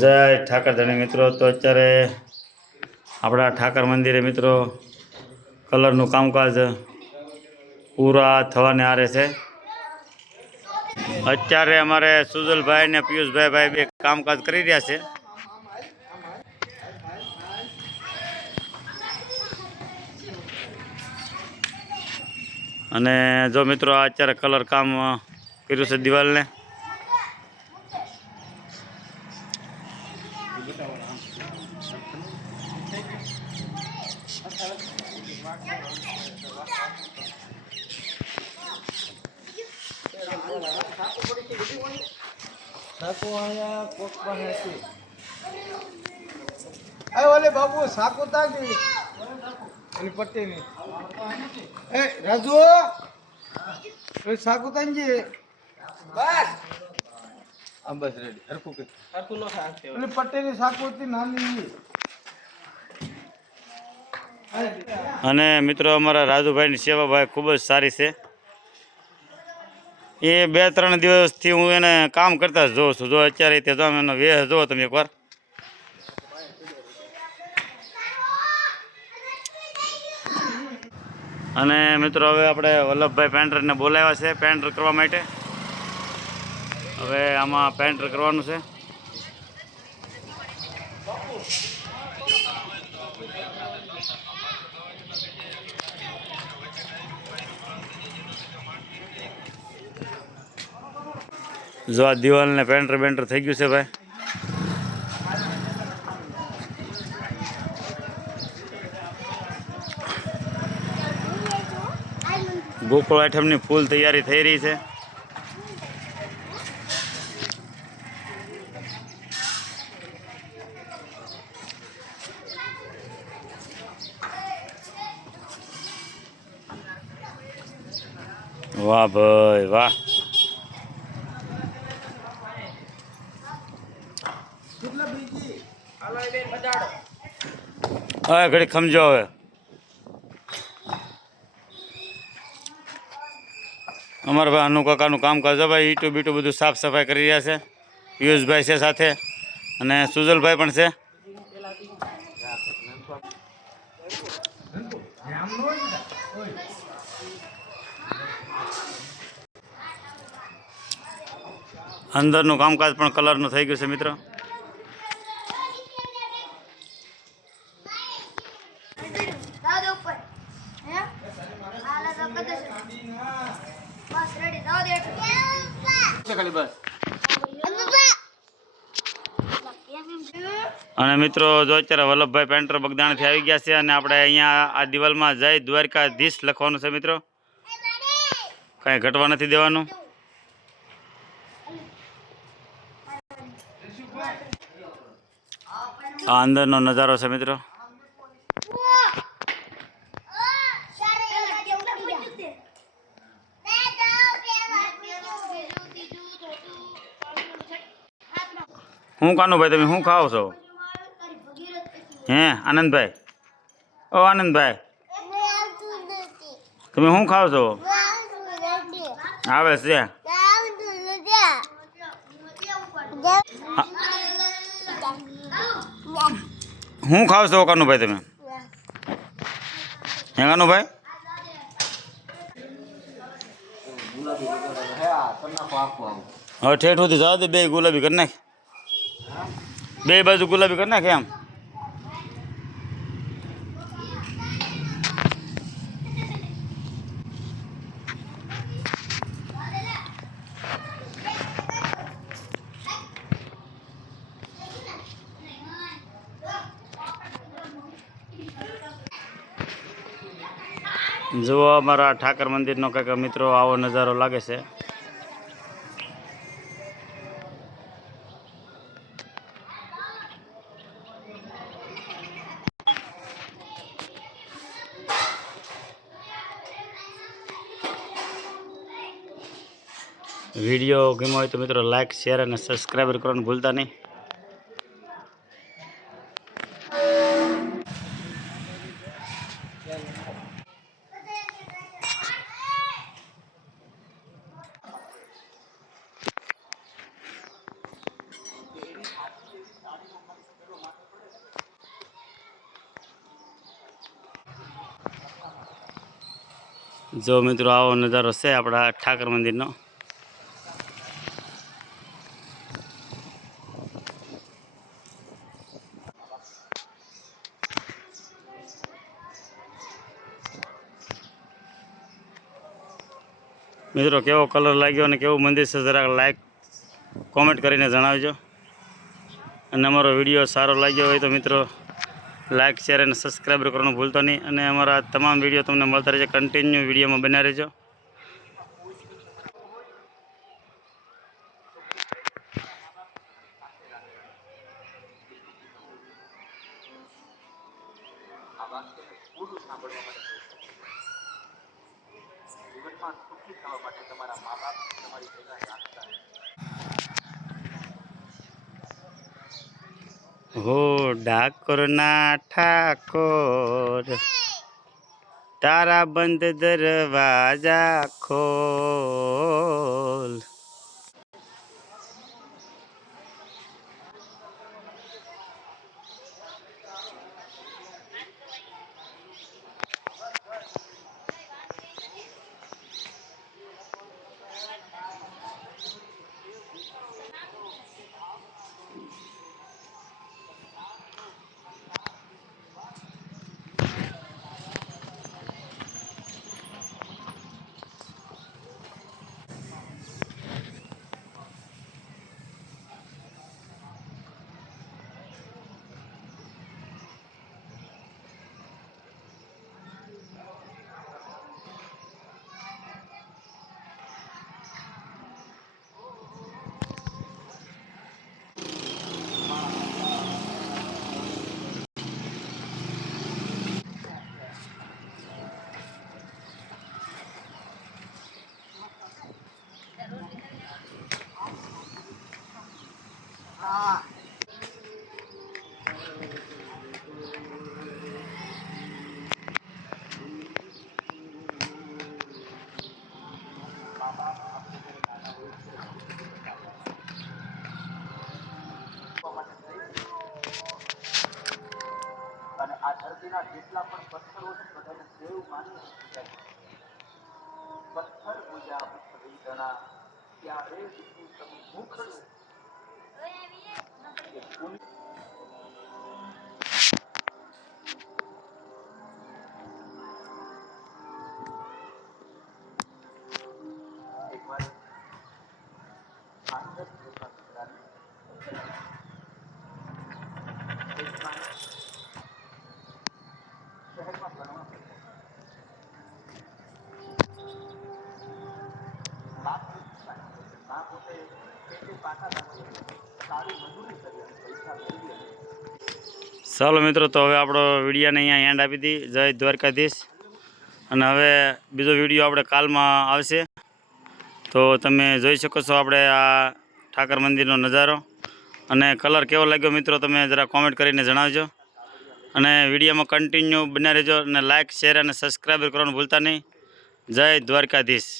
જય ઠાકર ધણી મિત્રો। તો અત્યારે આપણા ઠાકર મંદિરે મિત્રો કલરનું કામકાજ પૂરા થવાને આરે છે। અત્યારે અમારે સુજલભાઈ ને પિયુષભાઈ બે કામકાજ કરી રહ્યા છે। અને જો મિત્રો અત્યારે કલર કામ કર્યું છે દિવાલને। ओले बाबू साकू ताजी ओली पट्टी नहीं ए राजू ओले साकू ताजी बस अब बस रेडी हरकू के हरकू नो खाते ओली पट्टी ની साकू હતી નાની અને મિત્રો અમારા રાજુભાઈની સેવા ભાઈ ખૂબ જ સારી છે। એ 2-3 દિવસથી હું એને કામ કરતા જોઉં છું। જો અત્યારે તે જો એનો વેહ જો તમે એકવાર। અને મિત્રો હવે આપણે વલ્લભભાઈ પેન્ટરને બોલાવ્યા છે પેન્ટર કરવા માટે। હવે આમાં પેન્ટર કરવાનું છે। જો આ દિવાલને પેન્ટર થઈ ગયું છે ભાઈ। ગોકુળ આઠમની ફૂલ તૈયારી થઈ રહી છે। વાહ ભાઈ વાહ। હવે ઘડી ખમજો। હવે અમારા ભાઈ અનુ કાકાનું કામ કરજો ભાઈ। ઈટું બીટું બધું સાફ સફાઈ કરી રહ્યા છે। પિયુષભાઈ છે સાથે અને સુજલભાઈ પણ છે। અંદરનું કામકાજ પણ કલરનું થઈ ગયું છે મિત્રો। અને મિત્રો જો અત્યારે વલ્લભભાઈ પેન્ટર બગદાણથી આવી ગયા છે અને આપણે અહીંયા આ દિવાલમાં જય દ્વારકાધીશ લખવાનું છે મિત્રો। કાંઈ ઘટવા નથી દેવાનું। આ અંદરનો નજારો છે મિત્રો। હું કાનુભાઈ તમે શું ખાઓ છો? હે આનંદભાઈ? ઓ આનંદભાઈ તમે શું ખાઓ છો? આવે છે શું ખાવ છો કાનુભાઈ તમે? હે કાનુભાઈ? હવે ઠેઠ સુધી જવા દે। બે ગુલાબી કરી નાખ। બે બાજુ ગુલાબી કરી નાખ એમ। જુઓ અમારા ઠાકર મંદિરનો કંઈક મિત્રો આવો નજારો લાગે છે। વિડીયો ગમ્યો હોય તો મિત્રો લાઇક શેર અને સબસ્ક્રાઈબ કરવાનું ભૂલતા નહીં। જો મિત્રો આવો નજારો છે આપણા ઠાકર મંદિરનો. મિત્રો કેવો કલર લાગ્યો અને કેવું મંદિર છે જરાક લાઈક કોમેન્ટ કરીને જણાવજો. અને અમારો વિડીયો સારો લાગ્યો હોય તો મિત્રો લાઇક શેર અને સબસ્ક્રાઈબ કરવાનું ભૂલતો નહીં. અને અમારા તમામ વિડીયો તમને મળતા રહેશે. કન્ટિન્યુ વિડીયોમાં બન્યા રહેજો. હો ડાકોરના ઠાકોર તારા બંધ દરવાજા ખોલ. અને આ ધરતીના જેટલા પણ પથ્થરો છે બધાને દેવ માની પથ્થર પૂજા વેદના ત્યારે તમે મુખડું એકવાર આંતર શહેરમાં ભણવા બાપ પોતે કેટલી પાકા સારી મજૂરી કરી પૈસા મેળવી. ચાલો મિત્રો, તો હવે આપણો વિડીયોને અહીંયા એન્ડ આપી હતી. જય દ્વારકાધીશ. અને હવે બીજો વિડીયો આપણે કાલમાં આવશે, તો તમે જોઈ શકો છો આપણે આ ઠાકર મંદિરનો નજારો. અને કલર કેવો લાગ્યો મિત્રો તમે જરા કોમેન્ટ કરીને જણાવજો. અને વિડીયોમાં કન્ટિન્યુ બન્યા રહેજો. અને લાઇક શેર અને સબસ્ક્રાઈબ કરવાનું ભૂલતા નહીં. જય દ્વારકાધીશ.